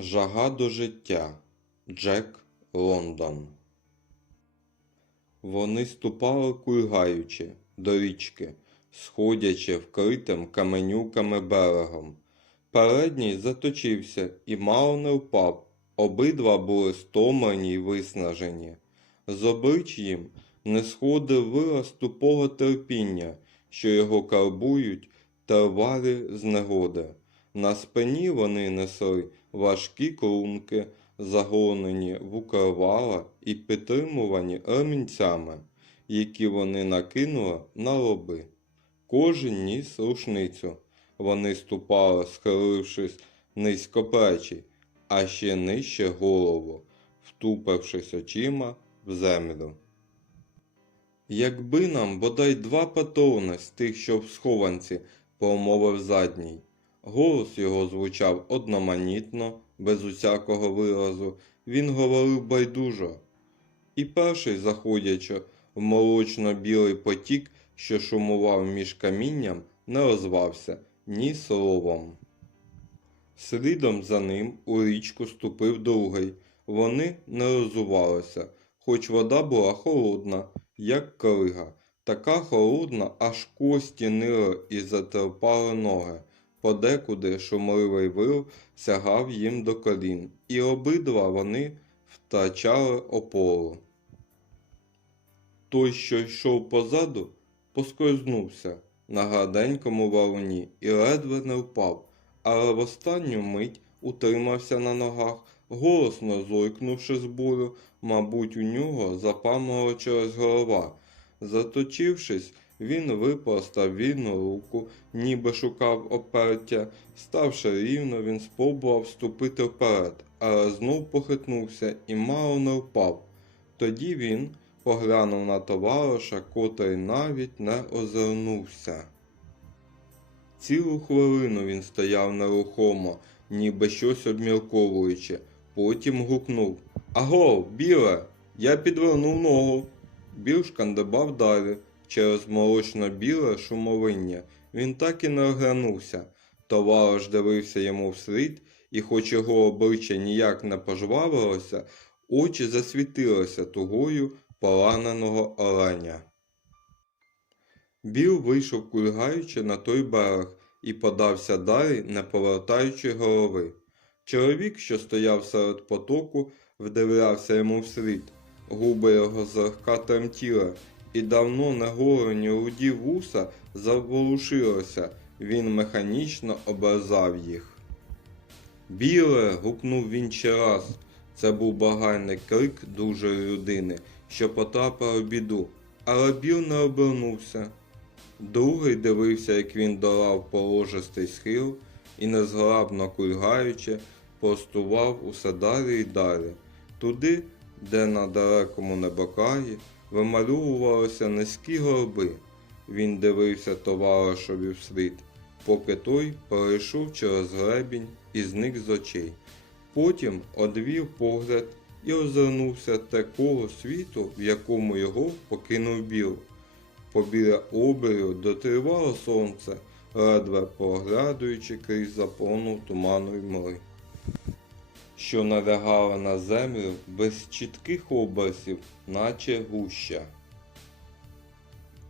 Жага до життя Джек Лондон. Вони ступали кульгаючи до річки, сходячи вкритим каменюками берегом. Передній заточився і мало не впав. Обидва були стомлені й виснажені. З облич їм не сходив вираз тупого терпіння, що його карбують тривалі з негоди. На спині вони несли важкі клунки, загонені в укривала і підтримувані ремінцями, які вони накинули на лоби. Кожен ніс рушницю. Вони ступали, схилившись низько плечі, а ще нижче голову, втупившись очима в землю. Якби нам бодай два патрони з тих, що в схованці, промовив задній. Голос його звучав одноманітно, без усякого виразу, він говорив байдужо. І перший, заходячи в молочно-білий потік, що шумував між камінням, не озвався ні словом. Слідом за ним у річку ступив другий. Вони не розувалися, хоч вода була холодна, як крига, така холодна, аж кості нили і затерпали ноги. Подекуди шумливий вил сягав їм до колін, і обидва вони втрачали опору. Той, що йшов позаду, поскользнувся на гладенькому валуні і ледве не впав, але в останню мить утримався на ногах, голосно зойкнувши з болю, мабуть, у нього запаморочилась голова. Заточившись, він випростав вільну руку, ніби шукав опертя. Ставши рівно, він спробував ступити вперед, але знов похитнувся і мало не впав. Тоді він поглянув на товариша, котрий навіть не озирнувся. Цілу хвилину він стояв нерухомо, ніби щось обмірковуючи, потім гукнув Аго, біле, я підвернув ногу. Біл шкандибав далі через молочно-біле шумовиння. Він так і не оглянувся. Товариш дивився йому вслід, і, хоч його обличчя ніяк не пожвавилося, очі засвітилися тугою пораненого оленя. Біл вийшов кульгаючи на той берег і подався далі, не повертаючи голови. Чоловік, що стояв серед потоку, вдивлявся йому вслід. Губи його злегка тремтіли, і давно неголені руді вуса заворушилися, він механічно оберзав їх. Біле. гукнув він ще раз. Це був багальний крик дужої людини, що потрапила в біду, але Біл не обернувся. Другий дивився, як він долав положистий схил і, незграбно кульгаючи, постував усе далі й далі, туди, де на далекому небокраї вимальовувалися низькі горби. Він дивився товаришові вслід, поки той перейшов через гребінь і зник з очей. Потім одвів погляд і озирнувся такого світу, в якому його покинув Біл. Побіля обрію дотривало сонце, ледве поглядуючи крізь заповну туману й мли, що налягали на землю без чітких образів, наче гуща.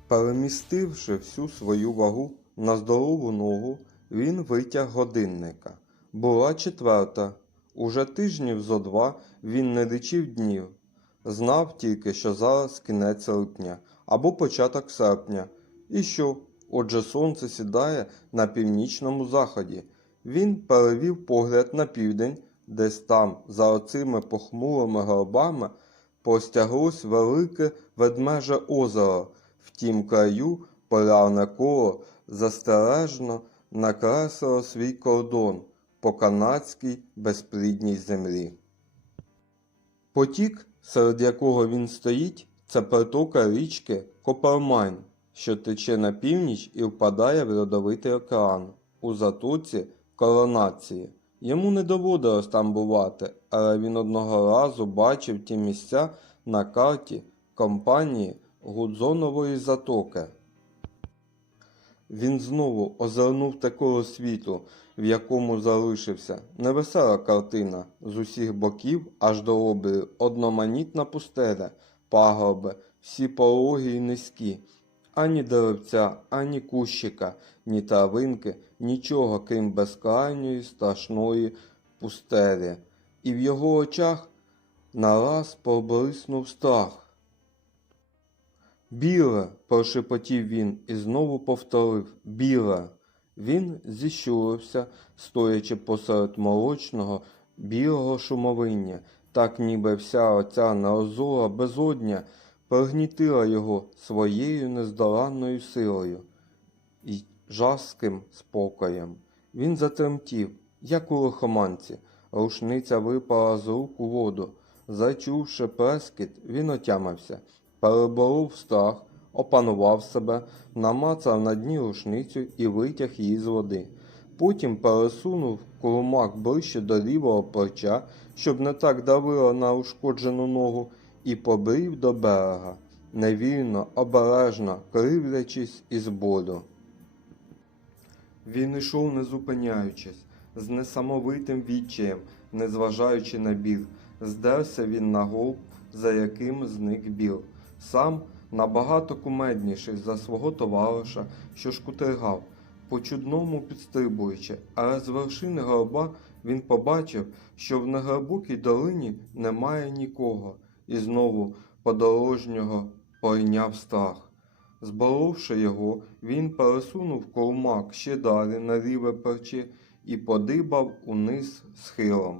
Перемістивши всю свою вагу на здорову ногу, він витяг годинника. Була четверта. Уже тижнів зо два він не лічив днів. Знав тільки, що зараз кінець липня або початок серпня. І що? Отже, сонце сідає на північному заході. Він перевів погляд на південь, десь там, за оцими похмурими горбами, простяглось велике ведмеже озеро. В тім краю полярне коло застережно накреслило свій кордон по канадській безплідній землі. Потік, серед якого він стоїть, це притока річки Копермайн, що тече на північ і впадає в льодовитий океан у затоці коронації. Йому не доводилось там бувати, але він одного разу бачив ті місця на карті компанії Гудзонової затоки. Він знову озирнув те коло світу, в якому залишився. Невесела картина з усіх боків аж до обрію, одноманітна пустеля, пагорби, всі пологі й низькі. Ані деревця, ані кущика, ні травинки, нічого, крім безкрайньої страшної пустелі. І в його очах нараз проблиснув страх. Біле, прошепотів він і знову повторив біле. Він зіщулився, стоячи посеред молочного білого шумовиння, так ніби вся оця неозора безодня пригнітила його своєю нездоланною силою і жаским спокоєм. Він затремтів, як у лихоманці. Рушниця випала з рук у воду. Зачувши плескіт, він отямився, переборов страх, опанував себе, намацав на дні рушницю і витяг її з води. Потім пересунув курмак ближче до лівого плеча, щоб не так давило на ушкоджену ногу, і побрів до берега, невільно, обережно, кривлячись із болю. Він ішов не зупиняючись, з несамовитим відчаєм, незважаючи на біль. Здерся він на голуб, за яким зник біл. Сам набагато кумедніший за свого товариша, що шкутергав, по чудному підстрибуючи, але з вершини горба він побачив, що в неглибокій долині немає нікого, і знову подорожнього пойняв страх. Зборовши його, він пересунув ковмак ще далі на ліве плече і подибав униз схилом.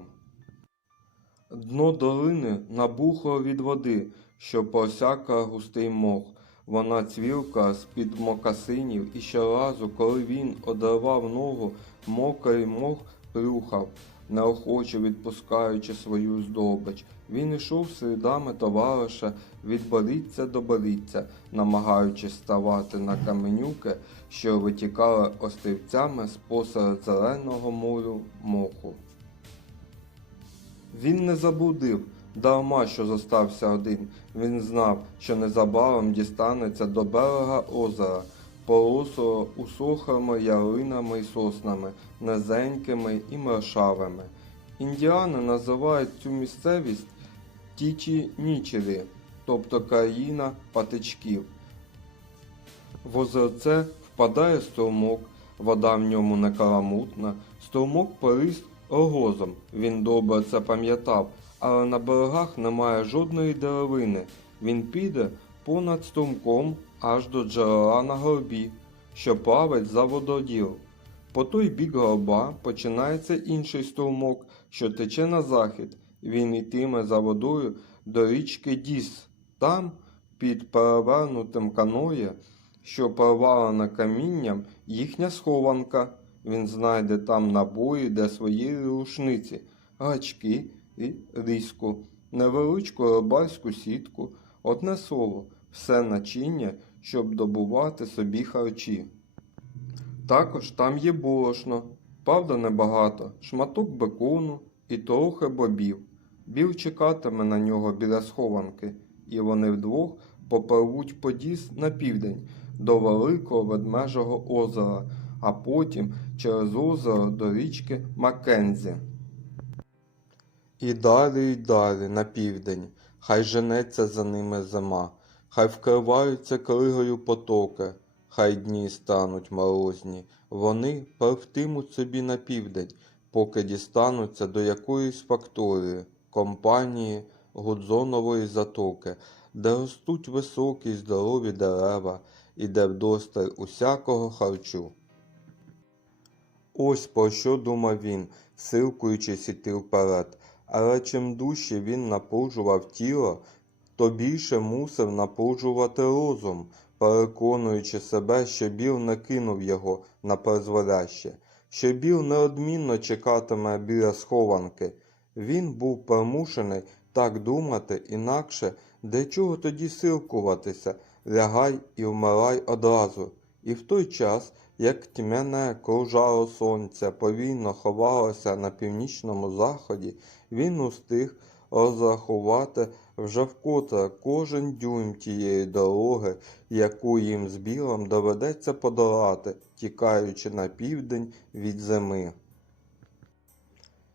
Дно долини набухло від води, що просяка густий мох. Вона цвілка з-під мокасинів, і щоразу, коли він одривав ногу, мокрий мох плюхав, неохоче відпускаючи свою здобич. Він ішов слідами товариша від боріться до боріться, намагаючись ставати на каменюки, що витікали острівцями з посеред зеленого морю моху. Він не заблудив, дарма що зостався один. Він знав, що незабаром дістанеться до берега озера, порослого усохими ялинами й соснами, низенькими і мершавими. Індіани називають цю місцевість Тічі Нічері, тобто країна патичків. В озерце впадає струмок, вода в ньому не каламутна, струмок поріс рогозом, він добре це пам'ятав, але на берегах немає жодної деревини. Він піде понад струмком аж до джерела на горбі, що плавить за вододіл. По той бік горба починається інший струмок, що тече на захід. Він йтиме за водою до річки Діс. Там, під перевернутим каноє, що провалена камінням, їхня схованка. Він знайде там набої для своєї рушниці, гачки і різку, невеличку рибальську сітку, одне слово, все начиння, щоб добувати собі харчі. Також там є борошно, правда небагато, шматок бекону і трохи бобів. Біл чекатиме на нього біля схованки, і вони вдвох попливуть по діс на південь до великого ведмежого озера, а потім через озеро до річки Маккензі. І далі, і далі на південь, хай женеться за ними зима, хай вкриваються кригою потоки, хай дні стануть морозні, вони пливтимуть собі на південь, поки дістануться до якоїсь факторії, компанії Гудзонової затоки, де ростуть високі здорові дерева, і де вдосталь усякого харчу. Ось про що думав він, силкуючись іти вперед, але чим дужче він напружував тіло, то більше мусив напружувати розум, переконуючи себе, що Біл не кинув його на призволяще, що Біл неодмінно чекатиме біля схованки. Він був примушений так думати, інакше для чого тоді силкуватися, лягай і вмирай одразу. І в той час, як тьмяне кружало сонця повільно ховалося на північному заході, він устиг розрахувати вже вкотре кожен дюйм тієї дороги, яку їм з білом доведеться подолати, тікаючи на південь від зими.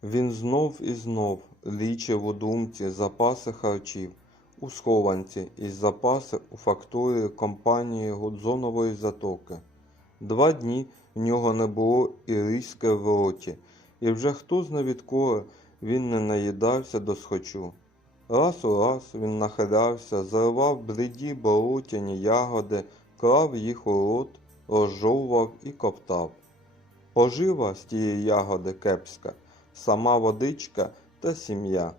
Він знов і знов лічив у думці запаси харчів у схованці і запаси у факторії компанії Гудзонової затоки. Два дні в нього не було і різки в роті, і вже хто зна відколи він не наїдався до схочу. Раз у раз він нахилявся, зривав бліді болотяні ягоди, клав їх у рот, розжовував і коптав. Пожива з тієї ягоди кепська, сама водичка та сім'я.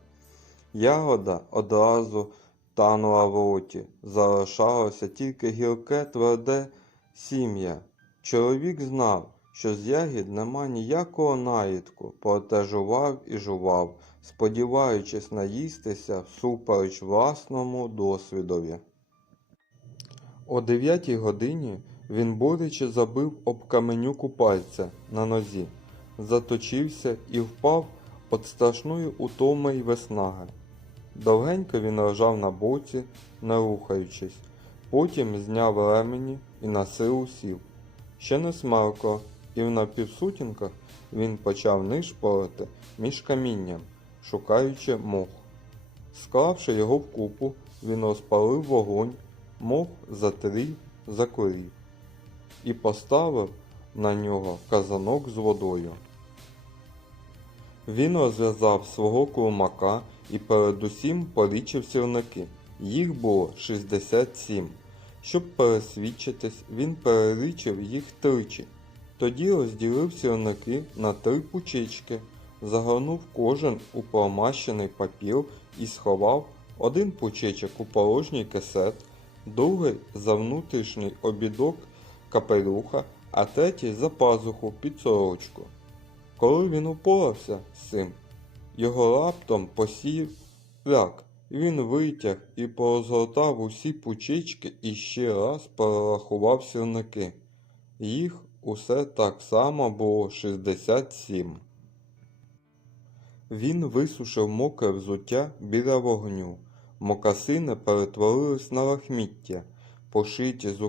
Ягода одразу танула в роті, залишалося тільки гірке тверде сім'я. Чоловік знав, що з ягід нема ніякого наїдку, проте жував і жував, сподіваючись наїстися всупереч власному досвідові. О дев'ятій годині він боляче забив об каменюку пальця на нозі, заточився і впав від страшної утоми й веснаги. Довгенько він лежав на боці, не рухаючись, потім зняв ремені і на силу сів. Ще не смеркло, і в напівсутінках він почав нишпорити між камінням, шукаючи мох. Склавши його в купу, він розпалив вогонь, мох затрів, закурів і поставив на нього казанок з водою. Він розв'язав свого клумака і передусім полічив сірники. Їх було 67. Щоб пересвідчитись, він перелічив їх тричі. Тоді розділив сірники на три пучечки, загорнув кожен у промащений папір і сховав один пучечок у порожній кисет, другий за внутрішній обідок капелюха, а третій за пазуху під сорочку. Коли він упорався з цим, його раптом посів ляк. Він витяг і порозгортав усі пучечки і ще раз перерахував сірники. Їх усе так само було 67. Він висушив мокре взуття біля вогню. Мокасини перетворились на лахміття. Пошиті з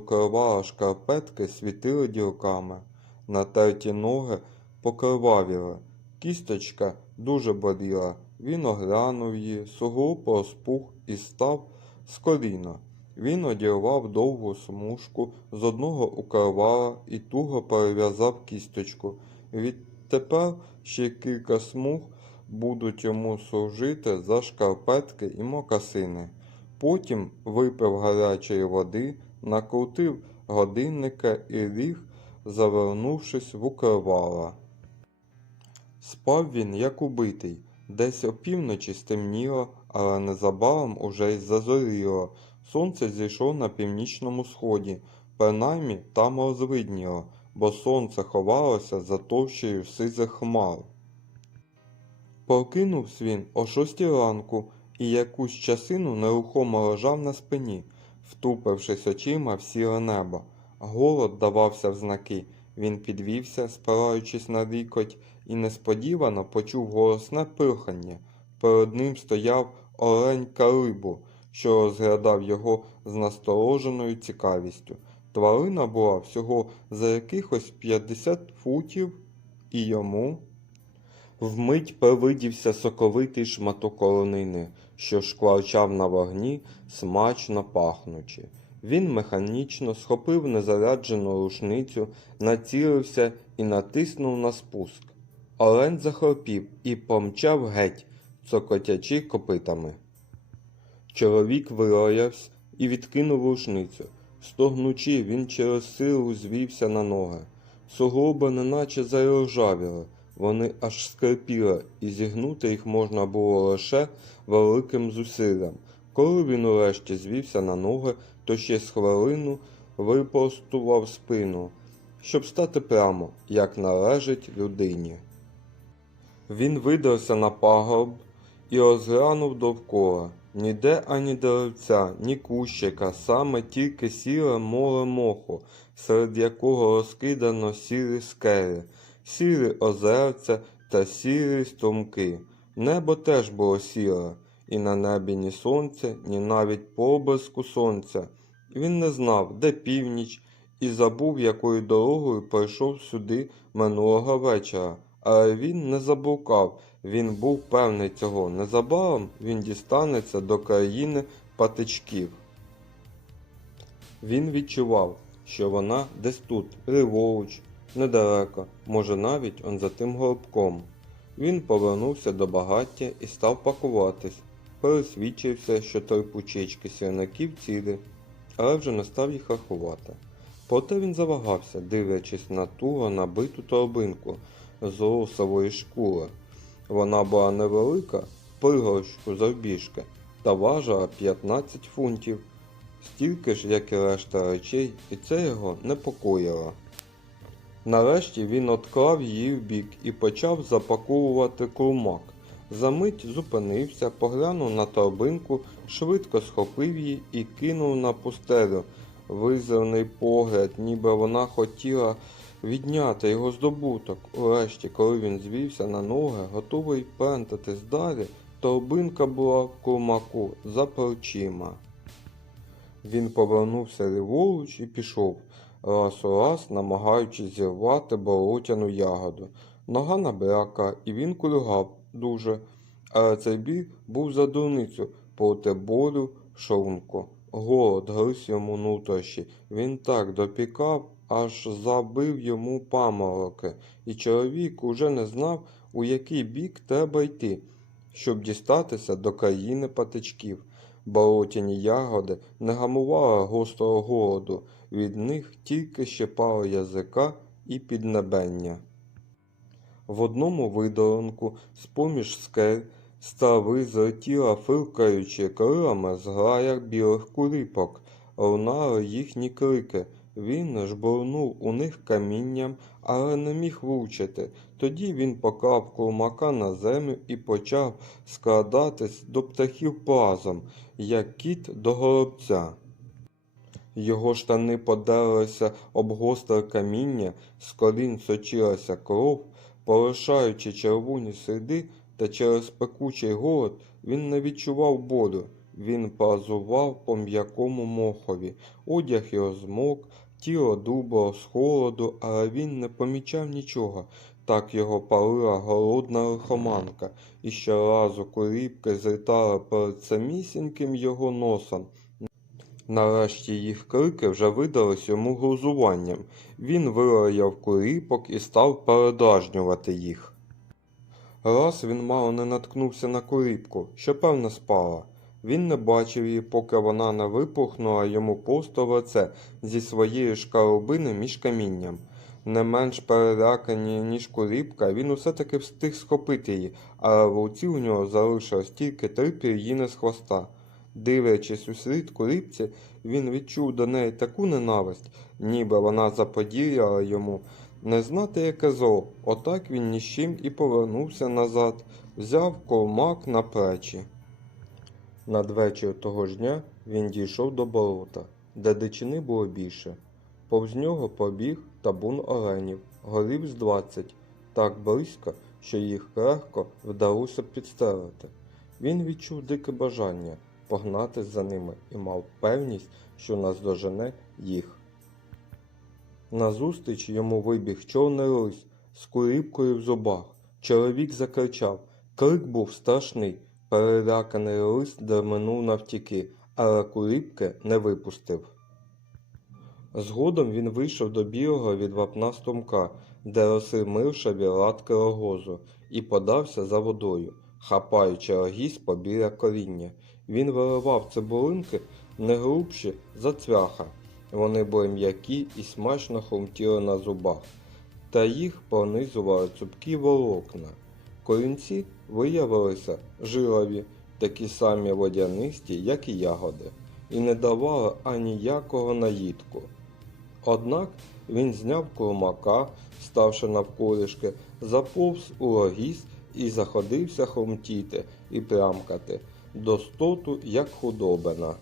шкарпетки світили дірками. Натерті ноги покривавіли. Кісточка дуже боліла. Він оглянув її, суглоб розпух і став з коліна. Він одірвав довгу смужку з одного укривала і туго перев'язав кісточку. Відтепер ще кілька смуг будуть йому служити за шкарпетки і мокасини. Потім випив гарячої води, накрутив годинника і ліг, завернувшись в укривала. Спав він, як убитий. Десь опівночі стемніло, але незабаром уже й зазоріло. Сонце зійшло на північному сході, принаймні там розвидніло, бо сонце ховалося за товщею сизих хмар. Прокинувся він о шостій ранку і якусь часину нерухомо лежав на спині, втупившись очима в сіре небо. Голод давався в знаки. Він підвівся, спираючись на лікоть, і несподівано почув голосне пирхання. Перед ним стояв олень Карибу, що розглядав його з настороженою цікавістю. Тварина була всього за якихось 50 футів, і йому вмить привидівся соковитий шматок оленини, що шкварчав на вогні, смачно пахнучи. Він механічно схопив незаряджену рушницю, націлився і натиснув на спуск. Олень захропів і помчав геть, цокотячи копитами. Чоловік вироявся і відкинув рушницю. Стогнучи, він через силу звівся на ноги. Суглоби неначе зарожавіли, вони аж скрипіли, і зігнути їх можна було лише великим зусиллям. Коли він урешті звівся на ноги, то ще з хвилину випростував спину, щоб стати прямо, як належить людині. Він видався на пагорб і розглянув довкола. Ніде ані деревця, ні кущика, саме тільки сіре море моху, серед якого розкидано сірі скелі, сірі озерця та сірі струмки. Небо теж було сіре, і на небі ні сонця, ні навіть проблиску сонця. Він не знав, де північ, і забув, якою дорогою пройшов сюди минулого вечора. Але він не заблукав, він був певний цього. Незабаром він дістанеться до країни патичків. Він відчував, що вона десь тут, ліворуч, недалеко, може навіть он за тим горбком. Він повернувся до багаття і став пакуватись, пересвідчився, що торпучечки сірників цілі, але вже не став їх рахувати. Проте він завагався, дивлячись на туго набиту торбинку з росової шкури. Вона була невелика, пригорщку завбіжки, та важила 15 фунтів, стільки ж, як і решта речей, і це його непокоїло. Нарешті він отклав її вбік і почав запаковувати клумак. Замить зупинився, поглянув на торбинку, швидко схопив її і кинув на пустелю. Визирний погляд, ніби вона хотіла відняти його здобуток. Урешті, коли він звівся на ноги, готовий пентатись далі, торбинка була в клумаку за плечима. Він повернувся ліворуч і пішов, раз у раз намагаючись зірвати болотяну ягоду. Нога набряка, і він кульгав дуже, але цей біль був за дурницю проти болю в. Голод гриз йому нутрощі. Він так допікав, аж забив йому памороки, і чоловік уже не знав, у який бік треба йти, щоб дістатися до країни патичків. Болотяні ягоди не гамували гострого голоду, від них тільки щепало язика і піднебення. В одному видолинку, з-поміж скель, з трави злетіла, фиркаючи крилами зграя білих куріпок, лунали їхні крики. Він жбурнув у них камінням, але не міг влучити. Тоді він поклав клумака на землю і почав складатись до птахів плазом, як кіт до горобця. Його штани подерлися об гостре каміння, з колін сочилася кров, полишаючи червоні сліди, та через пекучий голод він не відчував болю. Він плазував по м'якому мохові, одяг його змок, тіло дубало з холоду, але він не помічав нічого. Так його палила голодна лихоманка, і щоразу куріпки злітали перед самісіньким його носом. Нарешті їх крики вже видались йому глузуванням. Він вилаяв куріпок і став передражнювати їх. Раз він мало не наткнувся на куріпку, що певно спала. Він не бачив її, поки вона не випухнула йому просто в лице зі своєї шкарубини між камінням. Не менш перелякані, ніж куріпка, він усе таки встиг схопити її, але в руці у нього залишилось тільки три пір'їни з хвоста. Дивлячись услід куріпці, він відчув до неї таку ненависть, ніби вона заподіяла йому не знати, яке зло. Отак він ні з чим і повернувся назад, взяв ковмак на плечі. Надвечір того ж дня він дійшов до болота, де дичини було більше. Повз нього побіг табун оленів, голів з двадцять, так близько, що їх легко вдалося підстерити. Він відчув дике бажання погнатись за ними і мав певність, що наздожене їх. Назустріч йому вибіг чорний лис з куріпкою в зубах. Чоловік закричав. Крик був страшний. Переляканий лис дерменув навтіки, але куріпки не випустив. Згодом він вийшов до білого від вапна струмка, де росли миршаві латки рогозу, і подався за водою, хапаючи рогізь побіля коріння. Він виливав цибулинки не грубші за цвяха. Вони були м'які і смачно хрумтіли на зубах, та їх пронизували цупкі волокна. Корінці виявилися жилові, такі самі водянисті, як і ягоди, і не давали аніякого наїдку. Однак він зняв клумака, ставши навколішки, заповз у рогіз і заходився хрумтіти і прямкати, до стоту, як худобина.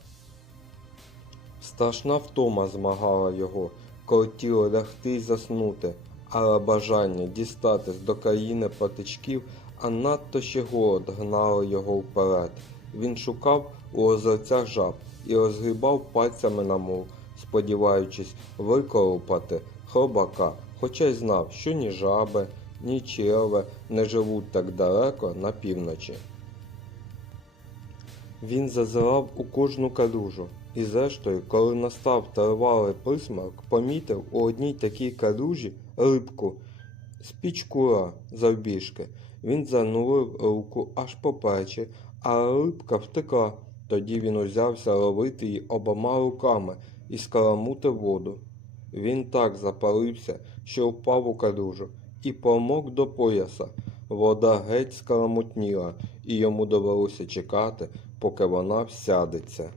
Страшна втома змагала його, кортіло лягти й заснути, але бажання дістатись до країни патичків, а надто ще голод гнало його вперед. Він шукав у озерцях жаб і розгрібав пальцями на мов, сподіваючись виколупати хробака, хоча й знав, що ні жаби, ні черви не живуть так далеко на півночі. Він зазирав у кожну калюжу, і зрештою, коли настав тривалий присмерк, помітив у одній такій калюжі рибку з пічкура завбіжки. Він занурив руку аж по плечі, а рибка втекла. Тоді він узявся ловити її обома руками і скаламутив воду. Він так запалився, що впав у калюжу і помок до пояса. Вода геть скаламутніла, і йому довелося чекати, поки вона всядеться.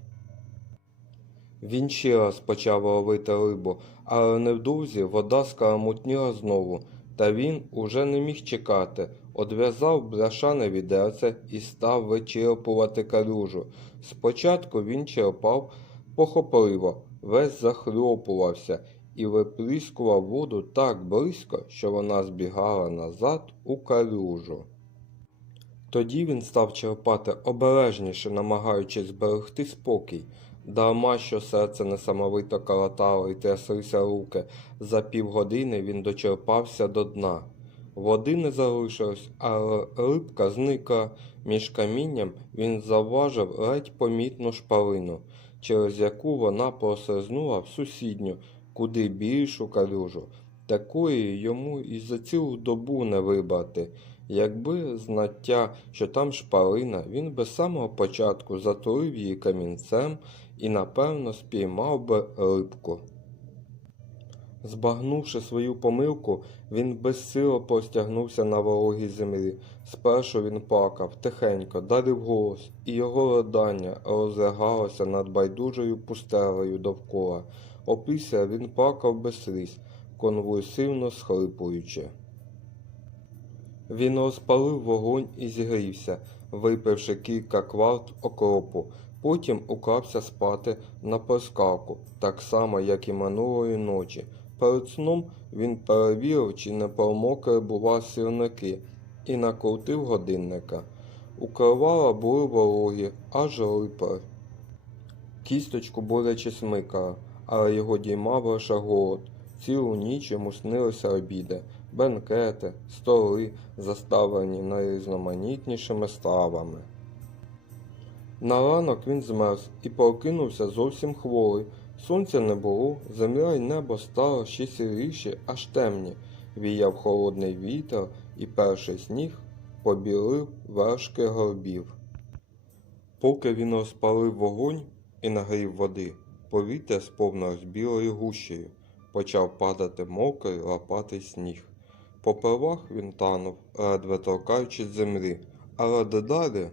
Він ще раз почав ловити рибу, але невдовзі вода скаламутніла знову, та він уже не міг чекати, одв'язав бляшане відерце і став вичерпувати калюжу. Спочатку він черпав похопливо, весь захльопувався і випліскував воду так близько, що вона збігала назад у калюжу. Тоді він став черпати обережніше, намагаючись зберегти спокій. Дарма, що серце несамовито калатало і тряслися руки, за півгодини він дочерпався до дна. Води не залишилось, але рибка зникла. Між камінням він завважив ледь помітну шпалину, через яку вона просизнула в сусідню, куди більшу калюжу. Такої йому і за цілу добу не вибрати. Якби знаття, що там шпалина, він би з самого початку затулив її камінцем і, напевно, спіймав би рибку. Збагнувши свою помилку, він безсило простягнувся на вологій землі. Спершу він плакав тихенько, далі вголос, і його ридання розлягалося над байдужою пустелею довкола. Опісля він плакав без сліз, конвульсивно схлипуючи. Він розпалив вогонь і зігрівся, випивши кілька кварт окропу. Потім уклався спати на прискалку, так само, як і минулої ночі. Перед сном він перевірив, чи не промокли, бува, сірники, і накрутив годинника. Укривала були вологі, аж липли. Кісточку боляче смикала, але його діймав лише голод. Цілу ніч йому снилися обіди, бенкети, столи, заставлені найрізноманітнішими стравами. На ранок він змерз і прокинувся зовсім хворий. Сонця не було, земля й небо стало ще сіріші, аж темні. Віяв холодний вітер, і перший сніг побілив вершки горбів. Поки він розпалив вогонь і нагрів води, повітря сповнилось білою гущею, почав падати мокрий лопатий сніг. Попервах він танув, ледве торкаючись землі, але дедалі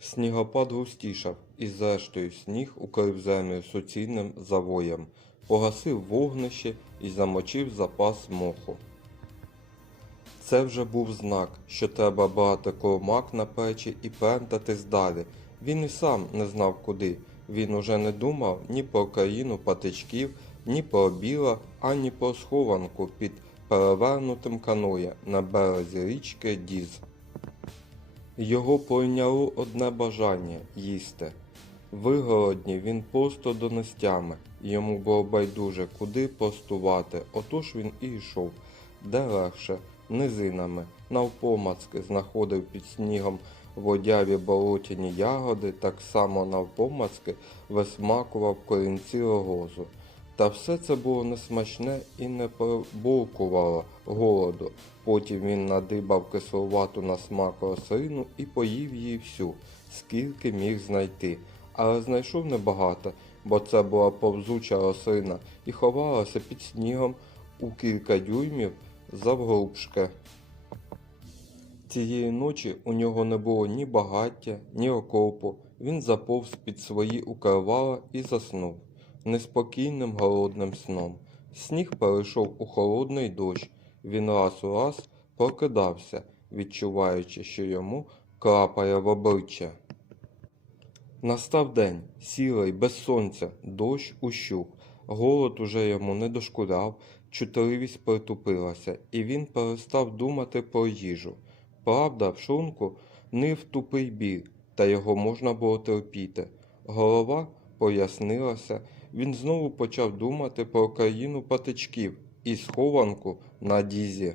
снігопад густішав, і зрештою сніг укрив землю суцільним завоєм, погасив вогнище і замочив запас моху. Це вже був знак, що треба брати кормак на плечі і плентатись далі. Він і сам не знав куди. Він уже не думав ні про країну патичків, ні про біла, ані про схованку під перевернутим каноє на березі річки Діз. Його пойняло одне бажання їсти. Вигородні він просто до нестями, йому було байдуже, куди постувати, отож він і йшов, де легше, низинами, навпомацки знаходив під снігом водяві болотяні ягоди, так само навпомацки висмакував корінці рогозу. Та все це було несмачне і не прибулкувало голоду. Потім він надибав кисловату на смак рослину і поїв її всю, скільки міг знайти. Але знайшов небагато, бо це була повзуча рослина і ховалася під снігом у кілька дюймів завглубшки. Цієї ночі у нього не було ні багаття, ні окопу. Він заповз під свої укривала і заснув неспокійним голодним сном. Сніг перейшов у холодний дощ. Він раз у раз прокидався, відчуваючи, що йому крапає в обличчя. Настав день, сірий, без сонця, дощ ущух. Голод уже йому не дошкуляв, чутливість притупилася, і він перестав думати про їжу. Правда, в шлунку нив тупий біль, та його можна було терпіти. Голова пояснилася, він знову почав думати про країну патичків і схованку на дізі.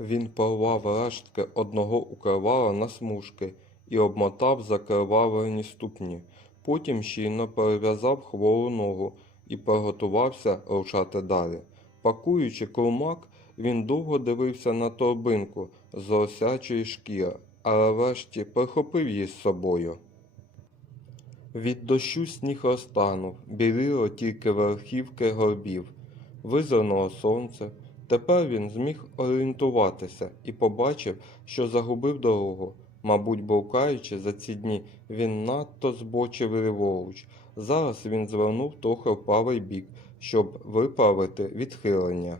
Він порвав рештки одного укривала на смужки і обмотав закривавлені ступні. Потім щільно перев'язав хвору ногу і приготувався рушати далі. Пакуючи клумак, він довго дивився на торбинку з осячої шкіри, але врешті прихопив її з собою. Від дощу сніг розтанув, біліло тільки верхівки горбів. Визирнуло сонце. Тепер він зміг орієнтуватися і побачив, що загубив дорогу. Мабуть, блукаючи за ці дні, він надто збочив ліворуч. Зараз він звернув трохи в правий бік, щоб виправити відхилення.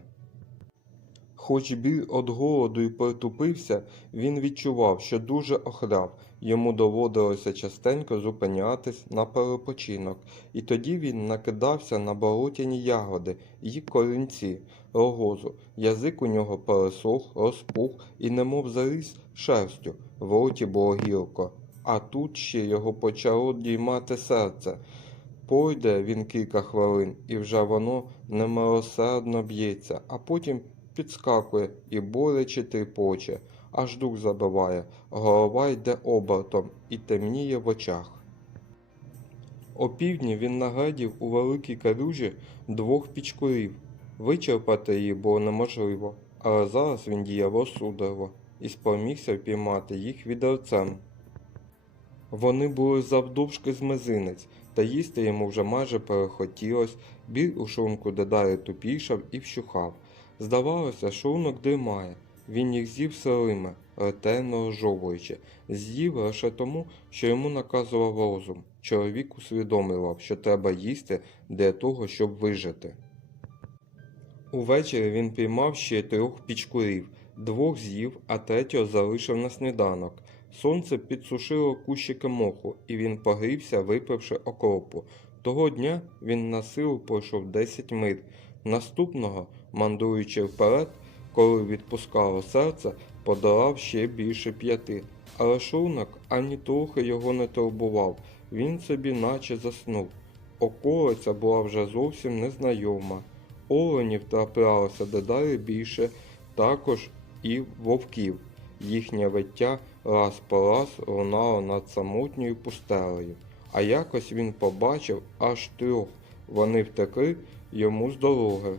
Хоч біль від голоду й притупився, він відчував, що дуже охряв. Йому доводилося частенько зупинятись на перепочинок, і тоді він накидався на болотяні ягоди і корінці, рогозу. Язик у нього пересох, розпух і немов заріс шерстю, в роті було гірко. А тут ще його почало діймати серце. Пойде він кілька хвилин, і вже воно немилосердно б'ється, а потім підскакує і боляче тріпоче, аж дух забиває, голова йде обертом і темніє в очах. Опівдні він наглядів у великій калюжі двох пічкурів. Вичерпати її було неможливо, але зараз він діяв розсудливо і спромігся впіймати їх відерцем. Вони були завдовжки з мизинець, та їсти йому вже майже перехотілось, біль у шлунку дедалі тупішав і вщухав. Здавалося, шлунок дрімає. Він їх з'їв силими, ретельно ожовуючи, з'їв лише тому, що йому наказував розум. Чоловік усвідомлював, що треба їсти для того, щоб вижити. Увечері він піймав ще трьох пічкурів, двох з'їв, а третього залишив на сніданок. Сонце підсушило кущики моху, і він погрівся, випивши окропу. Того дня він на силу пройшов 10 миль. Наступного, мандруючи вперед, коли відпускало серце, подолав ще більше п'яти. Але шлунок ані трохи його не турбував, він собі наче заснув. Околиця була вже зовсім незнайома. Оленів траплялося дедалі більше, також і вовків. Їхнє виття раз по раз лунало над самотньою пустелею. А якось він побачив аж трьох. Вони втекли йому з дороги.